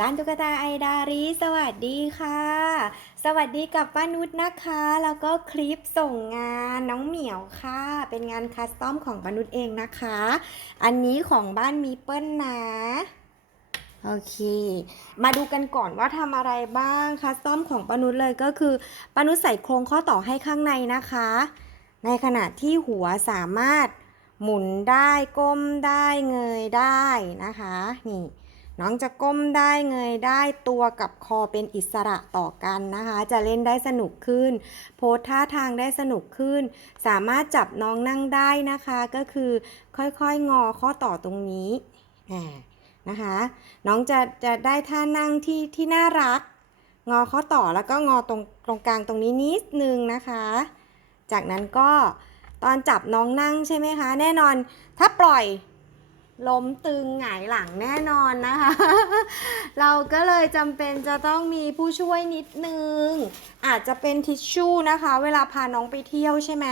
บ้านตุ๊กตาไอดารีสวัสดีค่ะ สวัสดีกับป้านุชนะคะ แล้วก็คลิปส่งงานน้องเหมียวค่ะ เป็นงานคัสตอมของป้านุชเองนะคะ อันนี้ของบ้านมีเปิ้ลนะโอเค มาดูกันก่อนว่าทำอะไรบ้างคัสตอมของป้านุชเลยก็คือป้านุชใส่โครงข้อต่อให้ข้างในนะคะ ในขณะที่หัวสามารถหมุนได้ก้มได้เงยได้นะคะ นี่ น้องจะก้มได้เงยได้ตัวกับคอเป็นอิสระต่อกันนะคะ จะเล่นได้สนุกขึ้น โพสท่าทางได้สนุกขึ้น สามารถจับน้องนั่งได้นะคะ ก็คือค่อยๆงอข้อต่อตรงนี้อ่านะคะ น้องจะจะได้ท่านั่งที่ที่น่ารัก งอข้อต่อแล้วก็งอตรงตรงกลางตรงนี้นิดนึงนะคะ จากนั้นก็ตอนจับน้องนั่งใช่ไหมคะ แน่นอนถ้าปล่อย ล้มตึงหงายหลังแน่นอนนะคะ เราก็เลยจำเป็นจะต้องมีผู้ช่วยนิดนึง อาจจะเป็นทิชชู่นะคะ เวลาพาน้องไปเที่ยวใช่ไหม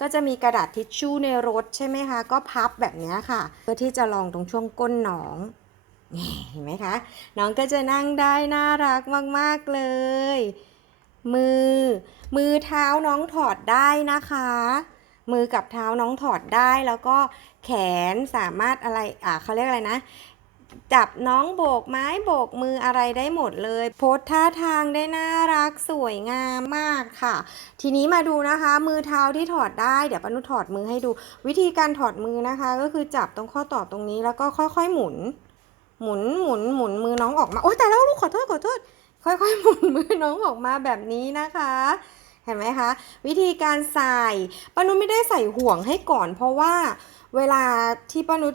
ก็จะมีกระดาษทิชชู่ในรถใช่ไหมคะ ก็พับแบบนี้ค่ะ เพื่อที่จะรองตรงช่วงก้นน้องเห็นไหมคะ น้องก็จะนั่งได้น่ารักมาก ๆ เลย มือ มือเท้าน้องถอดได้นะคะ มือกับเท้าน้องถอดได้ แล้วก็แขนสามารถอะไรอ่าเขาเรียกอะไรนะ จับน้องโบกไม้โบกมืออะไรได้หมดเลย โพสท่าทางได้น่ารักสวยงามมากค่ะ ทีนี้มาดูนะคะ มือเท้าที่ถอดได้เดี๋ยวปนุถอดมือให้ดู วิธีการถอดมือนะคะ ก็คือจับตรงข้อต่อตรงนี้แล้วก็ค่อยๆหมุน หมุนหมุนหมุนมือน้องออกมาโอ๊ยแต่แล้วลูกขอโทษขอโทษค่อยๆหมุนมือน้องออกมาแบบนี้นะคะ เห็นไหมคะ วิธีการใส่ป้านุชไม่ได้ใส่ห่วงให้ก่อน เพราะว่าเวลาที่ป้านุช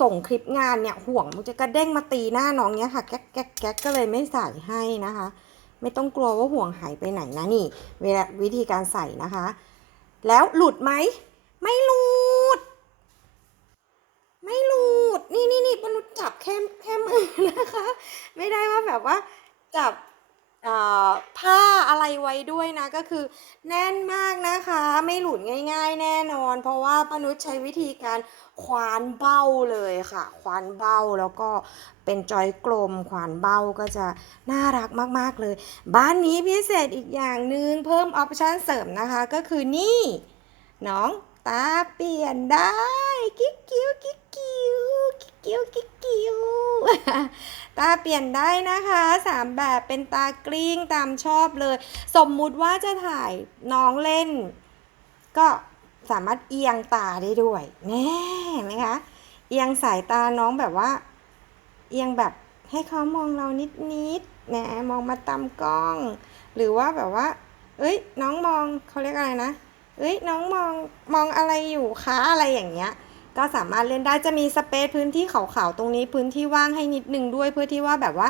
ส่งคลิปงานเนี่ยห่วงมันจะกระเด้งมาตีหน้าน้องเนี้ยค่ะแก๊กแก๊กแก๊กก็เลยไม่ใส่ให้นะคะ ไม่ต้องกลัวว่าห่วงหายไปไหนนะนี่ เวลาวิธีการใส่นะคะ แล้วหลุดไหมไม่หลุด ไม่หลุดนี่นี่นี่ป้านุชจับแค่แค่มือนะคะ ไม่ได้ว่าแบบว่าจับ ผ้าอะไรไว้ด้วยนะก็คือแน่นมากนะคะ ไม่หลุดง่าย ๆ แน่นอน เพราะว่าป้านุชใช้วิธีการควานเบ้าเลยค่ะ ควานเบ้าแล้วก็เป็นจอยกลมควานเบ้าก็จะน่ารักมากๆเลย บ้านนี้พิเศษอีกอย่างหนึ่งเพิ่มออปชั่นเสริมนะคะก็คือนี่ น้องตาเปลี่ยนได้ กิ๊กกิ้วกิ๊กกิ้ว กิ๊กกิ้วกิ้วตาเปลี่ยนได้นะคะสามแบบเป็นตากลิ้งตามชอบเลย สมมุติว่าจะถ่ายน้องเล่น ก็สามารถเอียงตาได้ด้วยแน่ไหมคะ เอียงสายตาน้องแบบว่า เอียงแบบให้เขามองเรานิดนิดๆแหนมองมาตามกล้อง หรือว่าแบบว่า เอ้ย น้องมองเขาเรียกอะไรนะ เอ้ย น้องมองมองอะไรอยู่คะอะไรอย่างเงี้ย ก็สามารถเล่นได้จะมีสเปซพื้นที่ขาวๆตรงนี้พื้นที่ว่างให้นิดนึงด้วยเพื่อที่ว่าแบบว่า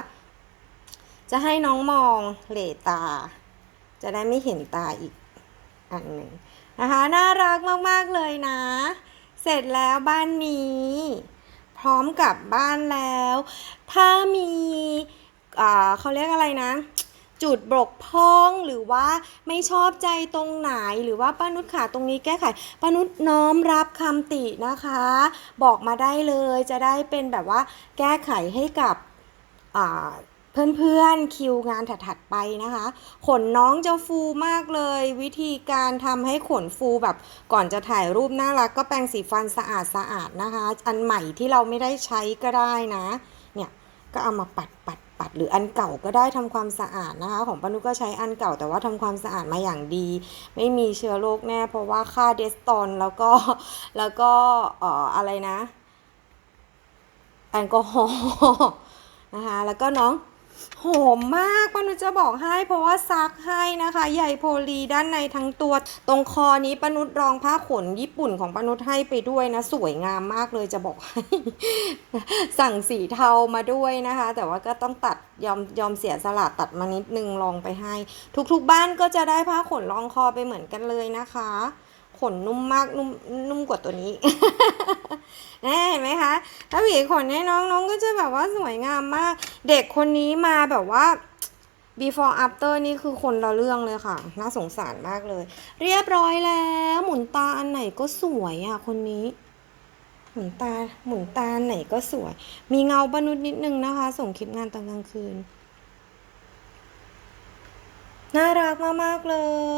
จะให้น้องมองเหลตา จะได้ไม่เห็นตาอีกอันหนึ่งนะคะน่ารักมากๆเลยนะ เสร็จแล้วบ้านนี้ พร้อมกับบ้านแล้ว ถ้ามีอ่าเขาเรียกอะไรนะ จุดบกพร่องหรือว่าไม่ชอบใจตรงไหนหรือว่าป้านุชขาตรงนี้แก้ไขป้านุชน้อมรับคำตินะคะ บอกมาได้เลยจะได้เป็นแบบว่าแก้ไขให้กับเพื่อนๆคิวงานถัดๆไปนะคะ ขนน้องจะฟูมากเลย วิธีการทำให้ขนฟูแบบก่อนจะถ่ายรูปน่ารักก็แปรงสีฟันสะอาดสะอาดๆนะคะ อันใหม่ที่เราไม่ได้ใช้ก็ได้นะ เนี่ย ก็เอามาปัดปัด ปัดหรืออันเก่าก็ได้ทำความสะอาดนะคะ ของปนุก็ใช้อันเก่าแต่ว่าทำความสะอาดมาอย่างดี ไม่มีเชื้อโรคแน่ เพราะว่าค่าเดสตอนแล้วก็แล้วก็อออะไรนะแอลกอฮอล์นะคะแล้วก็น้อง หอมมากปานุชจะบอกให้เพราะว่าซักให้นะคะใยโพลีด้านในทั้งตัว ตรงคอนี้ปานุชรองผ้าขนญี่ปุ่นของปานุชให้ไปด้วยนะ สวยงามมากเลยจะบอกให้ สั่งสีเทามาด้วยนะคะ แต่ว่าก็ต้องตัดยอมยอมเสียสละตัดมานิดนึงลองไปให้ ทุกๆบ้านก็จะได้ผ้าขนรองคอไปเหมือนกันเลยนะคะ ขนนุ่มมากนุ่มนุ่มกว่าตัวนี้แน่เห็นไหมคะ ขนให้น้องน้องก็จะแบบว่าสวยงามมาก เด็กคนนี้มาแบบว่า before after นี่คือคนละเรื่องเลยค่ะ น่าสงสารมากเลย เรียบร้อยแล้ว หมุนตาอันไหนก็สวยอะคนนี้ หมุนตาหมุนตาไหนก็สวย มีเงาปะนุดนิดนึงนะคะ ส่งคลิปงานตอนกลางคืนน่ารักมาก ๆ เล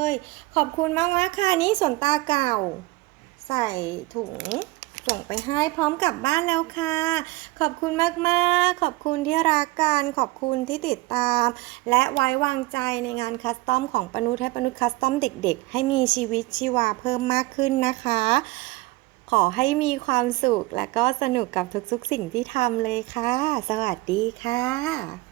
ย ขอบคุณมากมากๆค่ะ นี่สวนตาเก่า ใส่ถุง ส่งไปให้พร้อมกลับบ้านแล้วค่ะ ขอบคุณมากๆ ขอบคุณที่รักกันขอบคุณที่ติดตาม และไว้วางใจในงานคัสตอมของปนุษย์ให้ปนุษย์คัสตอมเด็กๆ ให้มีชีวิตชีวาเพิ่มมากขึ้นนะคะ ขอให้มีความสุขและก็สนุกกับทุกๆสิ่งที่ทำเลยค่ะ สวัสดีค่ะ